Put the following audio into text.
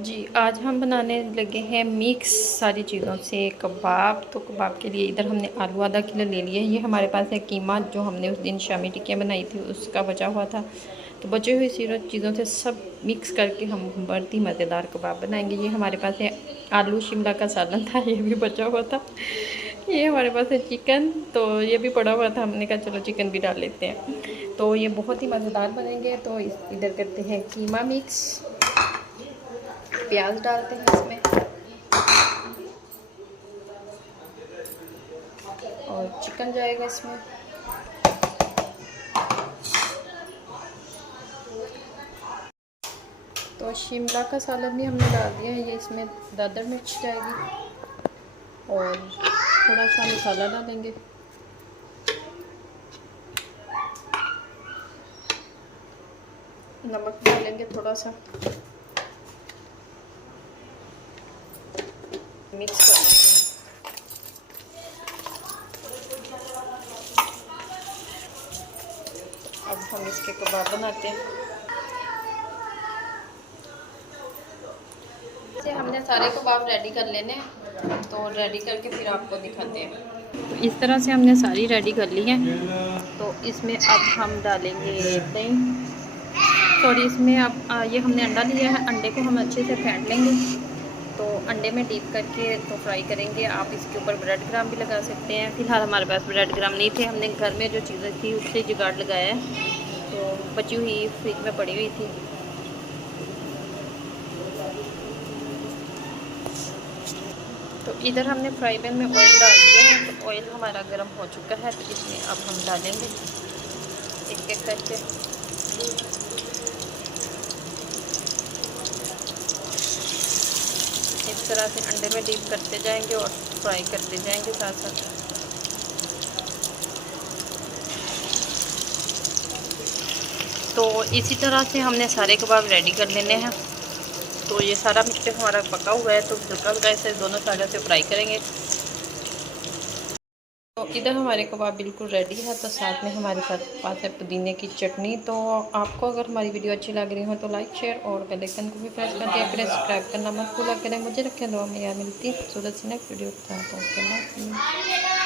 जी, आज हम बनाने लगे हैं मिक्स सारी चीज़ों से कबाब। तो कबाब के लिए इधर हमने आलू आधा किलो ले लिए। ये हमारे पास है कीमा, जो हमने उस दिन शामी टिक्कियाँ बनाई थी उसका बचा हुआ था। तो बचे हुए चीज़ों से सब मिक्स करके हम बहुत ही मज़ेदार कबाब बनाएंगे। ये हमारे पास है आलू शिमला का सालन था, ये भी बचा हुआ था। ये हमारे पास है चिकन, तो ये भी पड़ा हुआ था, हमने कहा चलो चिकन भी डाल लेते हैं। तो ये बहुत ही मज़ेदार बनेंगे। तो इधर करते हैं कीमा मिक्स, प्याज डालते हैं इसमें और चिकन जाएगा इसमें। तो शिमला का सालन भी हमने डाल दिया है। ये इसमें दादर मिर्च जाएगी और थोड़ा सा मसाला डालेंगे। नमक डालेंगे थोड़ा सा, मिक्स कर लेते हैं। अब हम इसके कबाब बनाते हैं। से हमने सारे कबाब रेडी कर लेने हैं, तो रेडी करके फिर आपको दिखाते हैं। तो इस तरह से हमने सारी रेडी कर ली है। तो इसमें अब हम डालेंगे दही, सॉरी इसमें अब ये हमने अंडा लिया है। अंडे को हम अच्छे से फेंट लेंगे। तो अंडे में डीप करके तो फ्राई करेंगे। आप इसके ऊपर ब्रेड क्रम्ब भी लगा सकते हैं। फ़िलहाल हमारे पास ब्रेड क्रम्ब नहीं थे, हमने घर में जो चीज़ें थी उससे जुगाड़ लगाया है। तो बची हुई फ्रिज में पड़ी हुई थी। तो इधर हमने फ्राई पैन में ऑयल डाल दिया है। तो ऑयल हमारा गर्म हो चुका है, तो इसमें अब हम डालेंगे एक एक करके। इस तरह से अंडे में डीप करते जाएंगे और फ्राई करते जाएंगे साथ साथ। तो इसी तरह से हमने सारे कबाब रेडी कर लेने हैं। तो ये सारा मिक्सचर हमारा पका हुआ है, तो हल्का हल्का इसे दोनों साइडों से फ्राई करेंगे। तो इधर हमारे कबाब बिल्कुल रेडी है। तो साथ में हमारे पास है पुदीने की चटनी। तो आपको अगर हमारी वीडियो अच्छी लग रही हो तो लाइक शेयर और बेल आइकन को भी प्रेस कर दिया करें। सब्सक्राइब करना मत भूला करें। मुझे रखें दुआ में याद मिलती है खूबसूरत सी नेक्स्ट वीडियो के साथ। ओके।